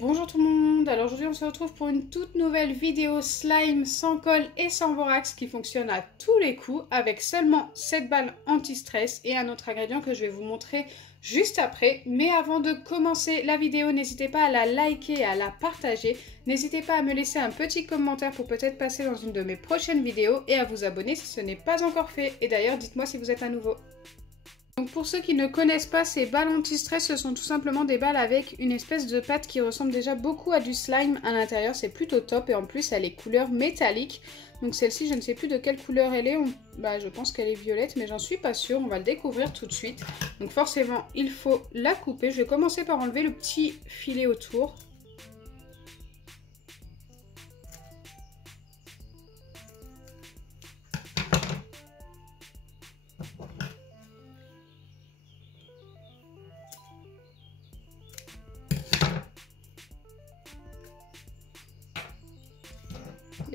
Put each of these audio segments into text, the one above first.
Bonjour tout le monde, alors aujourd'hui on se retrouve pour une toute nouvelle vidéo slime sans colle et sans borax qui fonctionne à tous les coups avec seulement 7 balles anti-stress et un autre ingrédient que je vais vous montrer juste après. Mais avant de commencer la vidéo, n'hésitez pas à la liker et à la partager. N'hésitez pas à me laisser un petit commentaire pour peut-être passer dans une de mes prochaines vidéos et à vous abonner si ce n'est pas encore fait. Et d'ailleurs, dites-moi si vous êtes à nouveau. Donc pour ceux qui ne connaissent pas, ces balles anti-stress, ce sont tout simplement des balles avec une espèce de pâte qui ressemble déjà beaucoup à du slime à l'intérieur. C'est plutôt top et en plus elle est couleur métallique. Donc celle-ci, je ne sais plus de quelle couleur elle est. Je pense qu'elle est violette mais j'en suis pas sûre. On va le découvrir tout de suite. Donc forcément, il faut la couper. Je vais commencer par enlever le petit filet autour.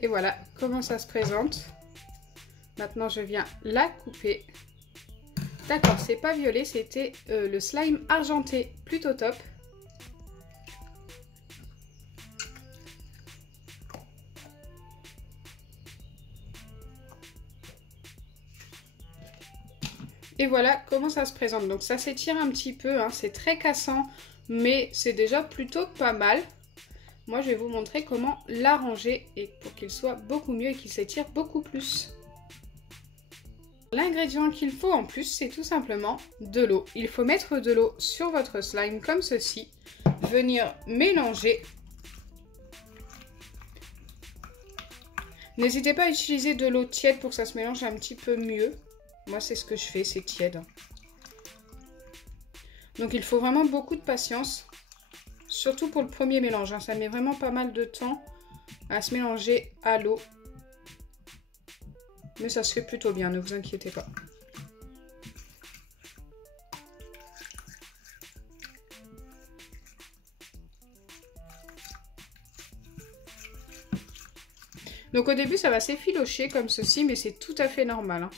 Et voilà comment ça se présente. Maintenant, je viens la couper. D'accord, c'est pas violet, c'était le slime argenté, plutôt top. Et voilà comment ça se présente. Donc ça s'étire un petit peu, hein. C'est très cassant, mais c'est déjà plutôt pas mal. Moi, je vais vous montrer comment l'arranger et pour qu'il soit beaucoup mieux et qu'il s'étire beaucoup plus. L'ingrédient qu'il faut en plus, c'est tout simplement de l'eau. Il faut mettre de l'eau sur votre slime comme ceci, venir mélanger. N'hésitez pas à utiliser de l'eau tiède pour que ça se mélange un petit peu mieux. Moi, c'est ce que je fais, c'est tiède. Donc, il faut vraiment beaucoup de patience. Surtout pour le premier mélange, hein. Ça met vraiment pas mal de temps à se mélanger à l'eau. Mais ça se fait plutôt bien, ne vous inquiétez pas. Donc au début ça va s'effilocher comme ceci, mais c'est tout à fait normal, hein.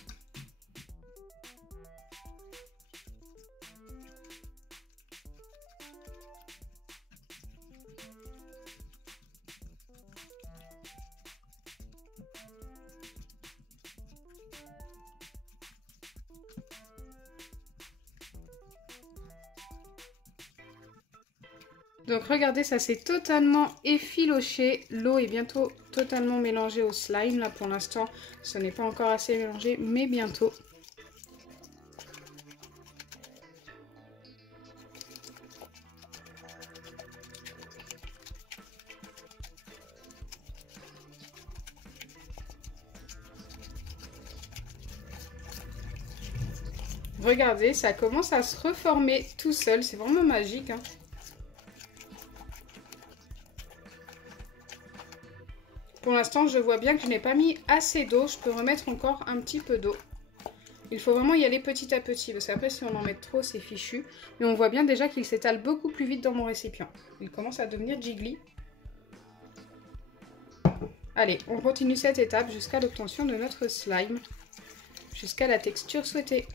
Donc regardez, ça s'est totalement effiloché. L'eau est bientôt totalement mélangée au slime. Là pour l'instant, ce n'est pas encore assez mélangé, mais bientôt. Regardez, ça commence à se reformer tout seul. C'est vraiment magique, hein. Pour l'instant, je vois bien que je n'ai pas mis assez d'eau. Je peux remettre encore un petit peu d'eau. Il faut vraiment y aller petit à petit, parce qu'après, si on en met trop, c'est fichu. Mais on voit bien déjà qu'il s'étale beaucoup plus vite dans mon récipient. Il commence à devenir jiggly. Allez, on continue cette étape jusqu'à l'obtention de notre slime, jusqu'à la texture souhaitée.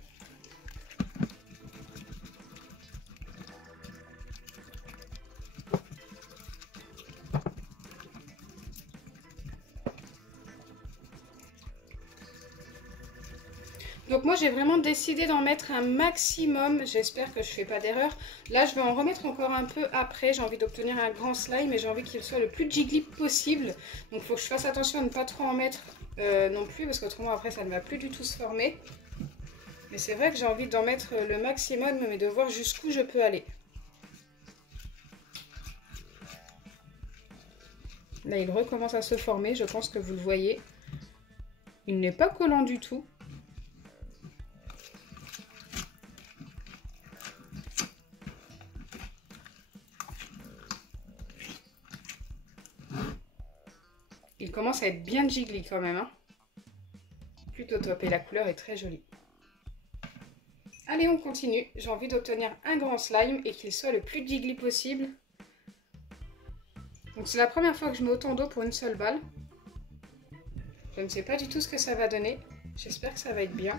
Donc moi j'ai vraiment décidé d'en mettre un maximum, j'espère que je ne fais pas d'erreur. Là je vais en remettre encore un peu après, j'ai envie d'obtenir un grand slime et j'ai envie qu'il soit le plus jiggly possible. Donc il faut que je fasse attention à ne pas trop en mettre non plus parce qu'autrement après ça ne va plus du tout se former. Mais c'est vrai que j'ai envie d'en mettre le maximum mais de voir jusqu'où je peux aller. Là il recommence à se former, je pense que vous le voyez. Il n'est pas collant du tout. Il commence à être bien jiggly quand même, hein. Plutôt top et la couleur est très jolie. Allez, on continue. J'ai envie d'obtenir un grand slime et qu'il soit le plus jiggly possible. Donc c'est la première fois que je mets autant d'eau pour une seule balle. Je ne sais pas du tout ce que ça va donner. J'espère que ça va être bien.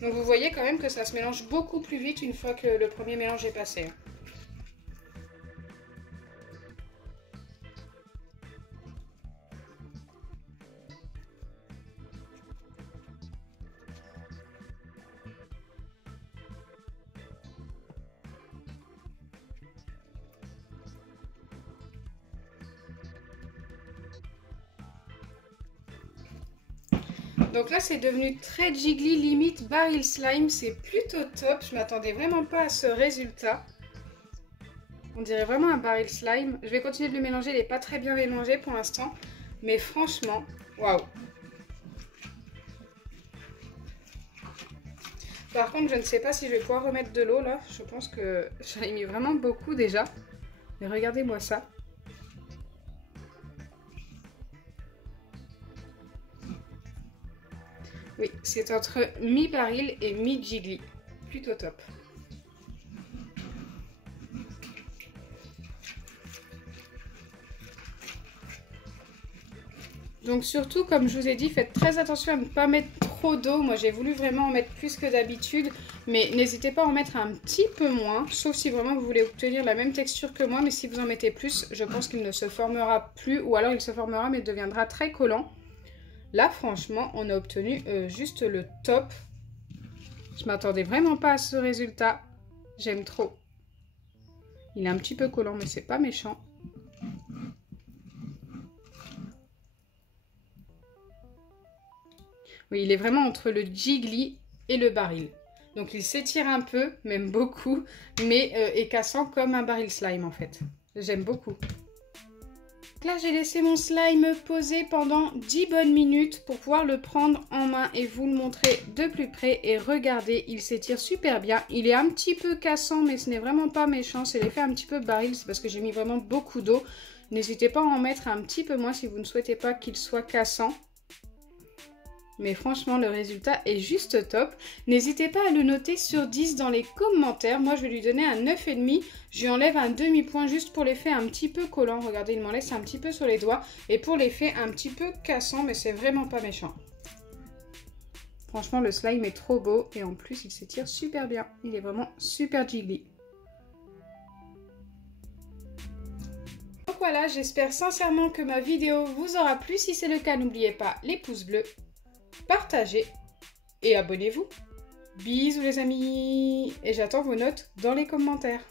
Donc vous voyez quand même que ça se mélange beaucoup plus vite une fois que le premier mélange est passé. Donc là, c'est devenu très jiggly, limite baril slime. C'est plutôt top. Je m'attendais vraiment pas à ce résultat. On dirait vraiment un baril slime. Je vais continuer de le mélanger. Il n'est pas très bien mélangé pour l'instant. Mais franchement, waouh. Par contre, je ne sais pas si je vais pouvoir remettre de l'eau là. Je pense que j'en ai mis vraiment beaucoup déjà. Mais regardez-moi ça. Oui, c'est entre mi-baril et mi-jiggly. Plutôt top. Donc surtout, comme je vous ai dit, faites très attention à ne pas mettre trop d'eau. Moi, j'ai voulu vraiment en mettre plus que d'habitude. Mais n'hésitez pas à en mettre un petit peu moins. Sauf si vraiment vous voulez obtenir la même texture que moi. Mais si vous en mettez plus, je pense qu'il ne se formera plus. Ou alors il se formera mais deviendra très collant. Là, franchement, on a obtenu juste le top. Je m'attendais vraiment pas à ce résultat. J'aime trop. Il est un petit peu collant, mais c'est pas méchant. Oui, il est vraiment entre le jiggly et le baril. Donc il s'étire un peu, même beaucoup, mais est cassant comme un baril slime en fait. J'aime beaucoup. Là, j'ai laissé mon slime poser pendant 10 bonnes minutes pour pouvoir le prendre en main et vous le montrer de plus près. Et regardez, il s'étire super bien. Il est un petit peu cassant, mais ce n'est vraiment pas méchant. C'est l'effet un petit peu baril, c'est parce que j'ai mis vraiment beaucoup d'eau. N'hésitez pas à en mettre un petit peu moins si vous ne souhaitez pas qu'il soit cassant. Mais franchement, le résultat est juste top. N'hésitez pas à le noter sur 10 dans les commentaires. Moi, je vais lui donner un 9,5. Je lui enlève un demi-point juste pour l'effet un petit peu collant. Regardez, il m'en laisse un petit peu sur les doigts. Et pour l'effet un petit peu cassant, mais c'est vraiment pas méchant. Franchement, le slime est trop beau. Et en plus, il s'étire super bien. Il est vraiment super jiggly. Donc voilà, j'espère sincèrement que ma vidéo vous aura plu. Si c'est le cas, n'oubliez pas les pouces bleus. Partagez et abonnez-vous. Bisous les amis et j'attends vos notes dans les commentaires.